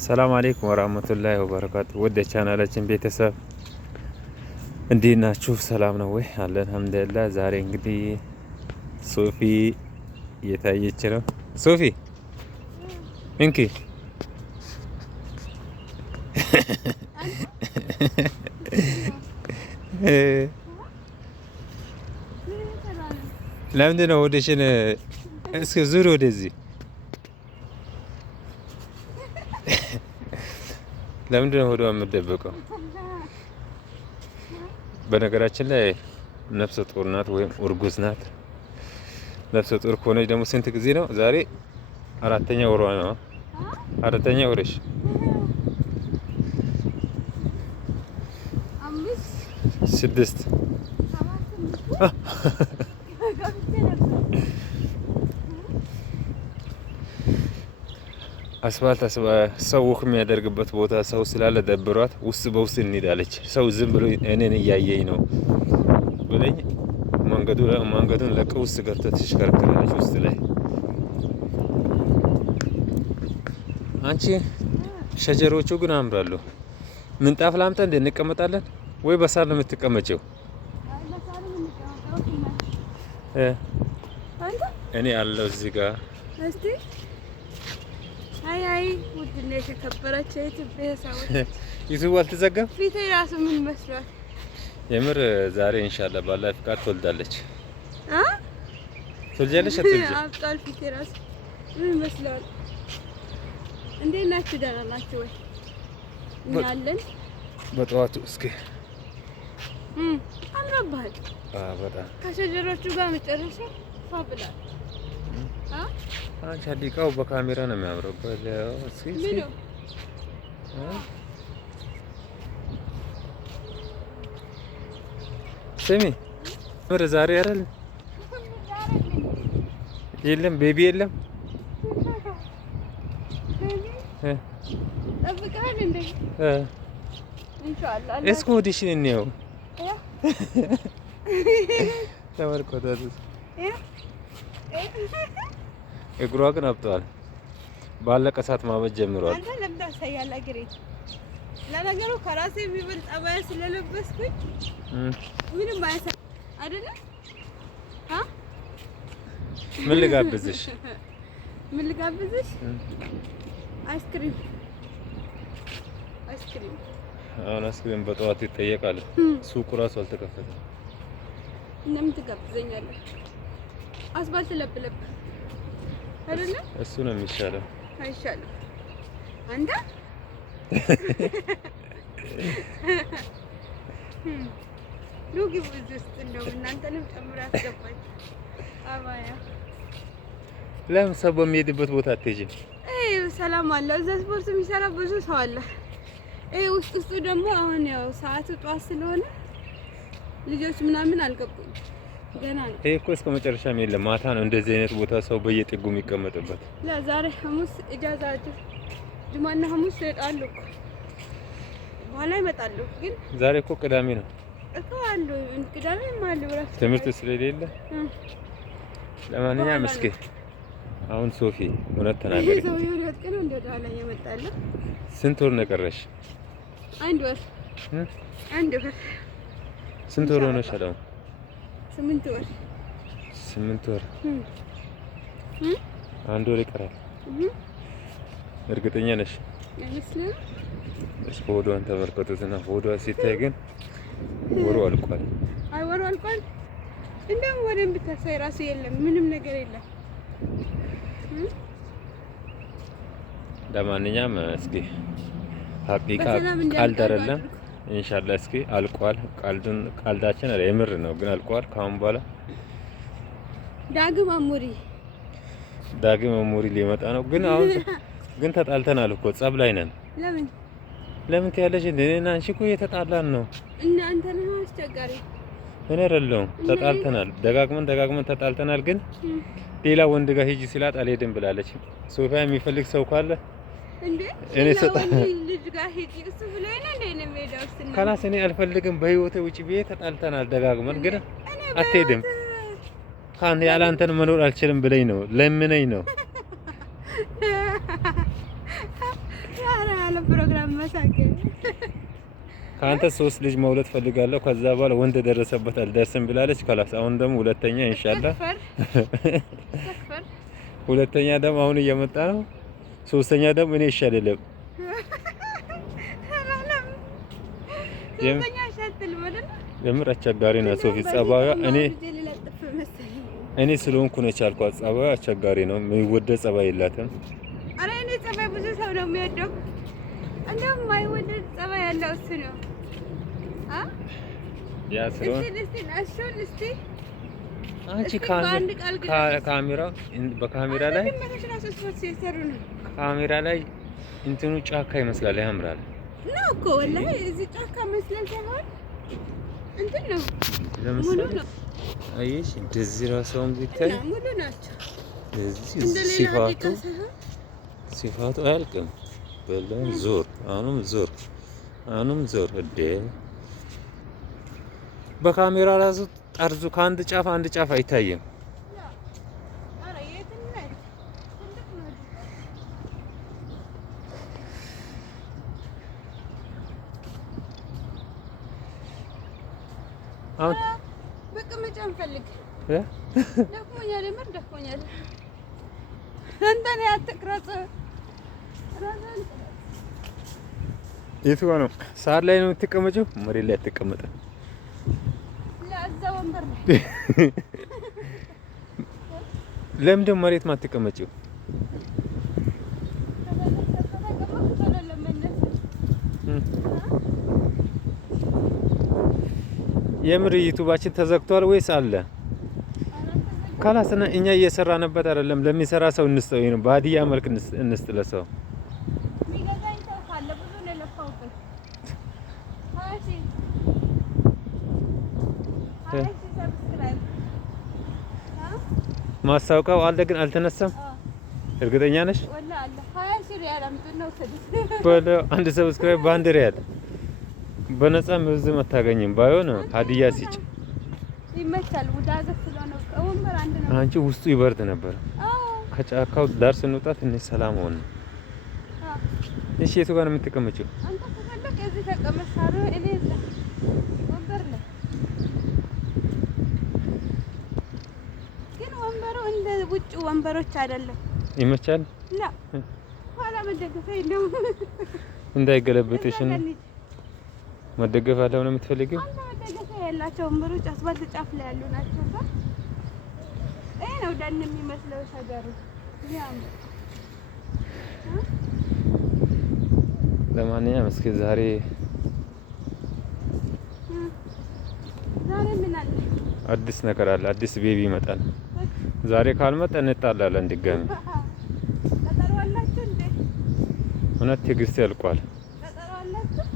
ሰላም አለይኩም ወራህመቱላሂ ወበረካቱ። ወደ ቻናላችን ቤተሰብ እንዴት ናችሁ? ሰላም ነው ወይ? አለን አልሐምዱሊላህ። ዛሬ እንግዲህ ሶፊ እየታየች ነው። ሶፊ እንኪ ለምንድን ነው ወደሽን? እስኪ ዙር ወደዚህ። ለምንድን ነው ወደ የምትደበቀው? በነገራችን ላይ ነፍሰ ጡር ናት ወይም እርጉዝ ናት። ነፍሰ ጡር ከሆነች ደግሞ ስንት ጊዜ ነው? ዛሬ አራተኛ ወሯ ነው። አራተኛ ወርሽ ስድስት አስፋልት ሰው ወክ የሚያደርግበት ቦታ ሰው ስላለ ደብሯት ውስጥ በውስጥ እንሄዳለች። ሰው ዝም ብሎ እኔን እያየኝ ነው ብለኝ መንገዱን ለቀ ውስጥ ገብታ ትሽከረከራለች። ውስጥ ላይ አንቺ ሸጀሮቹ ግን አምራሉ። ምንጣፍ ላምጣ እንደ እንቀመጣለን ወይ በሳር ነው የምትቀመጪው? እኔ አለው እዚህ ጋር እስቲ አይ ውድና የተከበራችሁ የኢትዮጵያ ሰዎች ዩቲዩብ አልተዘጋም። ፊቴ ራሱ ምን መስሏል? የምር ዛሬ ኢንሻአላህ ባላህ ፍቃድ ትወልዳለች። ትወልጃለሽ? አትወልጂ? አብጣል ፊቴ ራሱ ምን መስሏል? እንዴት ናችሁ? ደህና ናችሁ ወይ? እናለን በጠዋቱ እስኪ አምራባል። በጣም ከሸጀሮቹ ጋር መጨረሻ ፋብላል። አንቺ አዲቃው በካሜራ ነው የሚያምረው። እስኪ ስሚ ምር ዛሬ አይደል? የለም ቤቢ የለም። ጠብቀሃል እንዴ? ኢንሻአላህ እስኪ ወዲሽን እንየው። ተመልከቷት። እግሯ ግን አብጧል። ባለቀ ሰዓት ማበጥ ጀምሯል። አንተ ለምን ታሳያለህ? እግሬ ለነገሩ ከራሴ የሚበልጥ አባያ ስለለበስኩኝ ምንም አይሳ አይደለ? ምን ልጋብዝሽ? ምን ልጋብዝሽ? አይስክሪም። አሁን አይስክሪም በጠዋት ይጠየቃል። ሱቁ ራሱ አልተከፈተም። እንደምን ትጋብዘኛለህ? አስፋልት ለብለብ አይደለ? እሱ ነው የሚሻለው። አይሻልም? አንተ ሉጊ ውስጥ እንደው እናንተንም ጨምራ አስገባኝ። አባያ ለምን ሰው በሚሄድበት ቦታ አትሄጂም? ሰላም አለ። እዛ ስፖርት የሚሰራ ብዙ ሰው አለ። ውስጡ ደግሞ አሁን ያው ሰዓቱ ጧት ስለሆነ ልጆች ምናምን አልገቡም ገና ነው። ይሄ እኮ እስከ መጨረሻም የለም። ማታ ነው እንደዚህ አይነት ቦታ ሰው በየጥጉ የሚቀመጥበት። ለዛሬ ሐሙስ ኢጃዛ ጁማና ሐሙስ ይጣሉ እኮ በኋላ ይመጣሉ። ግን ዛሬ እኮ ቅዳሜ ነው እኮ አሉ። ቅዳሜ ማለት ወራስ ትምህርት ስለሌለ ለማንኛውም እስኪ አሁን ሶፊ እውነት ተናገሪ። ሰው ይወጥ ቀን እንደዳላ ይመጣል። ስንት ወር ነው ቀረሽ? አንድ ወር። ስንት ወር ሆነሻል? 8 ወር። 8 ወር። አንድ ወር ይቀራል። እርግጠኛ ነሽ? አይመስልም? እስኪ ሆዷን ተመልከቱትና ሆዷ ሲታይ ግን ወሩ አልቋል። አይ ወሩ አልቋል። እንደውም ወደም ብታሳይ ራሱ የለም፣ ምንም ነገር የለም። ለማንኛውም እስኪ ሀቂቃ ቀልድ አይደለም። ኢንሻአላህ እስኪ አልቋል። ቀልዳችን የምር ነው ግን አልቋል። ካሁን በኋላ ዳግም አሙሪ ሊመጣ ነው። ግን አሁን ግን ተጣልተናል እኮ ጸብ ላይ ነን። ለምን ትያለሽ? እኔና አንቺ እኮ እየተጣላን ነው። እናንተ ነው አስቸጋሪ። እኔ አይደለሁም። ተጣልተናል። ደጋግመን ተጣልተናል። ግን ሌላ ወንድ ጋር ሂጂ ስላት አልሄድም ብላለች። ሶፊያ የሚፈልግ ሰው ካለ እንዴ እኔ ልጅ ጋር ሂጂ እሱ ብለኝ ነው እንዴ ሜዳው ስንል ካላስ እኔ አልፈልግም በህይወቴ ውጪ ብዬ ተጣልተናል። ደጋግመን ግን አትሄድም። ካን ያለ አንተን መኖር አልችልም ብለኝ ነው ለምነኝ ነው። ፕሮግራም መሳቅ ከአንተ 3 ልጅ መውለድ ፈልጋለሁ ከዛ በኋላ ወንድ ደረሰበት አልደርስም ብላለች። ከላስ አሁን ደግሞ ሁለተኛ ኢንሻአላህ ሁለተኛ ደግሞ አሁን እየመጣ ነው። ሶስተኛ ደግሞ እኔ ይሻለለም የምር አስቸጋሪ ነው ሶፊ ጸባዩ። እኔ ስለሆንኩ ነው የቻልኳት። ጸባዩ አስቸጋሪ ነው። የሚወደድ ጸባይ የላትም። አረ እኔ ጸባይ ብዙ ሰው ነው የሚወደው። እንደውም የማይወደድ ጸባይ ያለው እሱ ነው። ያ ስለሆነ አንቺ በካሜራ ላይ እንትኑ ጫካ ይመስላል፣ ያምራል ነው እኮ ወላሂ። እዚህ ጫካ መስለን ሳይሆን እንትን ነው ሙሉ ነው። አይሽ እንደዚህ ራስዎም ቢታይ ሙሉ ናቸው። እዚህ ሲፋቱ አያልቅም። በለም ዞር አሁንም ዞር እዴ በካሜራ ራሱ ጠርዙ ከአንድ ጫፍ አንድ ጫፍ አይታይም። አሁን መቀመጫ እንፈልግ ደክሞኛል፣ የምር ደክሞኛል። እንትን አትቅረጽ። የቱ ጋር ነው? ሳር ላይ ነው የምትቀመጪው? መሬት ላይ አትቀመጥም። ለምንድን መሬት ማትቀመጪው? የምር ዩቲዩባችን ተዘግቷል ወይስ አለ? ካላስና እኛ እየሰራንበት አይደለም። ለሚሰራ ሰው እንስጠው። ይሄን ባዲያ መልክ እንስጥ ለሰው። ማስታወቂያው አለ ግን አልተነሳም። እርግጠኛ ነሽ? አንድ ሰብስክራይብ በአንድ ሪያል በነፃ ምዝም አታገኝም። ባይሆን ሀዲያ ሲጭ ይመቻል። ውዳገት ስለሆነ ወንበር አንድ ነው። አንቺ ውስጡ ይበርድ ነበር። ከጫካው ዳር ስንወጣ ትንሽ ሰላም ሆነ። እሺ የቱ ጋር ነው የምትቀመጪው? አንተ ከፈለክ እዚህ ተቀመጥ። ሳሩ እኔ እዛ ወንበር ላይ ግን ወንበሩ እንደ ውጭ ወንበሮች አይደለም። ይመቻል። ላ ኋላ መደገፍ የለውም እንዳይገለብጥሽ ነው። መደገፍ አለው ነው የምትፈልጊው? አንተ መደገፍ ያላቸው ወንበሮች አስፋልት ጫፍ ላይ ያሉ ናቸው። ይሄ ነው ደን የሚመስለው ሸገሩ። ለማንኛውም እስኪ ዛሬ ምን አለ? አዲስ ነገር አለ። አዲስ ቤቢ ይመጣል። ዛሬ ካልመጣ እንጣላለን ድጋሚ። ቀጠሮ አላችሁ እንዴ? እውነት ትዕግስት ያልቋል። ቀጠሮ አላችሁ?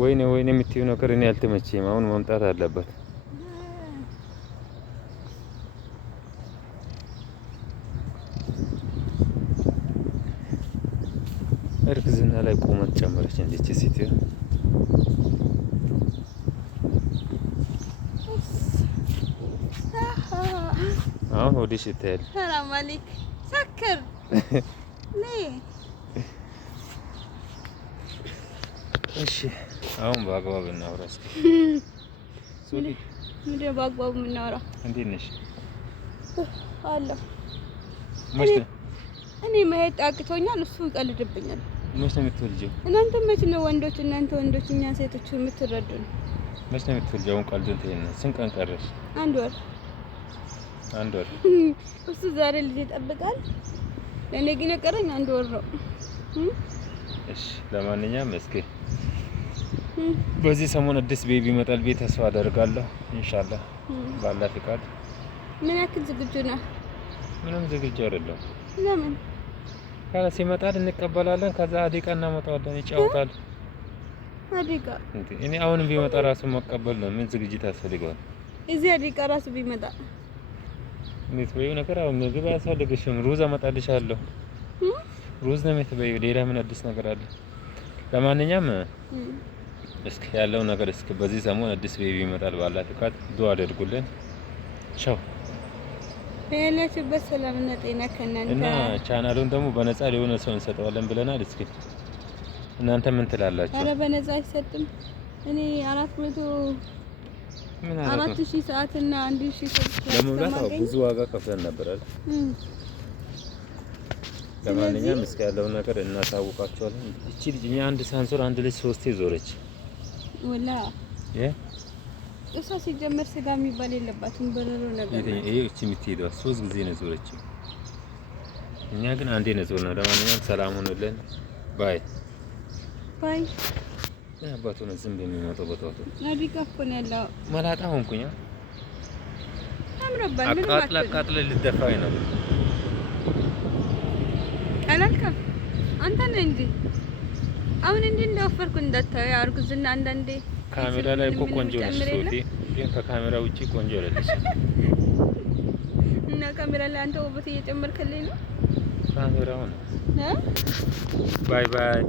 ወይኔ የምትይው ነገር እኔ አልተመቸኝም። አሁን መምጣት አለበት። እርግዝና ላይ ቁመት ጨመረች እንዴት ሴትዮ? አሁን ሆድሽ ይታያል። ሰላም አለይክ ሰክር እሺ አሁን በአግባብ እናውራ እስኪ። ምንድነው በአግባቡ የምናወራው? እንዴት ነሽ? አለሁ። እኔ መሄድ አቅቶኛል፣ እሱ ይቀልድብኛል። መች ነው የምትወልጂው? እናንተ መች ነው ወንዶች፣ እናንተ ወንዶች እኛ ሴቶች የምትረዱን? መች ነው የምትወልጂው? አሁን ቀልዱን ተይና። ስንት ቀን ቀረሽ? አንድ ወር። እሱ ዛሬ ልጅ ይጠብቃል። ለኔ ግን የቀረኝ አንድ ወር ነው። እሺ ለማንኛውም እስኪ በዚህ ሰሞን አዲስ ቤቢ ይመጣል ብዬ ተስፋ አደርጋለሁ። ኢንሻአላህ ባላ ፍቃድ። ምን ያክል ዝግጁ ነህ? ምንም ዝግጁ አይደለም። ለምን? ካለ ሲመጣል እንቀበላለን። ከዛ አዲቃ እናመጣዋለን፣ ይጫወታል። አዲቃ እኔ አሁንም ቢመጣ ራሱ መቀበል ነው። ምን ዝግጅት ያስፈልገዋል? እዚህ አዲቃ ራሱ ቢመጣ እንዴት ወይ ነገር አሁን ምግብ አያስፈልግሽም። ሩዝ አመጣልሻለሁ። ሩዝ ነው የምትበይው። ሌላ ምን አዲስ ነገር አለ? ለማንኛውም እስኪ ያለው ነገር እስኪ በዚህ ሰሞን አዲስ ቤቢ ይመጣል። ባላ ፍቃድ ዱአ አድርጉልን። ቻው። በያላችሁበት ሰላምና ጤና ከእናንተ እና ቻናሉን ደግሞ በነፃ ለሆነ ሰው እንሰጠዋለን ብለናል። እስኪ እናንተ ምን ትላላችሁ? ኧረ በነፃ አይሰጥም። እኔ 4000 ሰዓት እና 1000 ሰዓት ለመብላት ብዙ ዋጋ ከፍለን ነበር አይደል? ለማንኛውም እስኪ ያለውን ነገር እናሳውቃቸዋለን። እቺ ልጅ እኛ አንድ ሳንሶር አንድ ልጅ 3 ዞረች ወላ እሷ ሲጀመር ስጋ የሚባል የለባትም። በረሮ ነገር ይሄ እቺ የምትሄደው 3 ጊዜ ነው ዞረች። እኛ ግን አንዴ ነው ዞርነው። ለማንኛውም ሰላም ሁኑልን። ባይ ባይ። አባቱ ነው ዝም በሚመጣው ቦታው ናዲካ እኮ ነው ያለው። መላጣ ሆንኩኝ። አምሮባል። ምን አቃጥለ ልደፋኝ ነው። አላልከም አንተ ነህ እንጂ አሁን እንዴ እንደወፈርኩ እንዳታዩ አርጉዝና አንዳንዴ ካሜራ ላይ እኮ ቆንጆ ነሽ ሶፊ፣ ግን ከካሜራ ውጪ ቆንጆ አይደለሽ። እና ካሜራ ላይ አንተ ውበት እየጨመርክልኝ ነው። ካሜራው ነው። ባይ ባይ።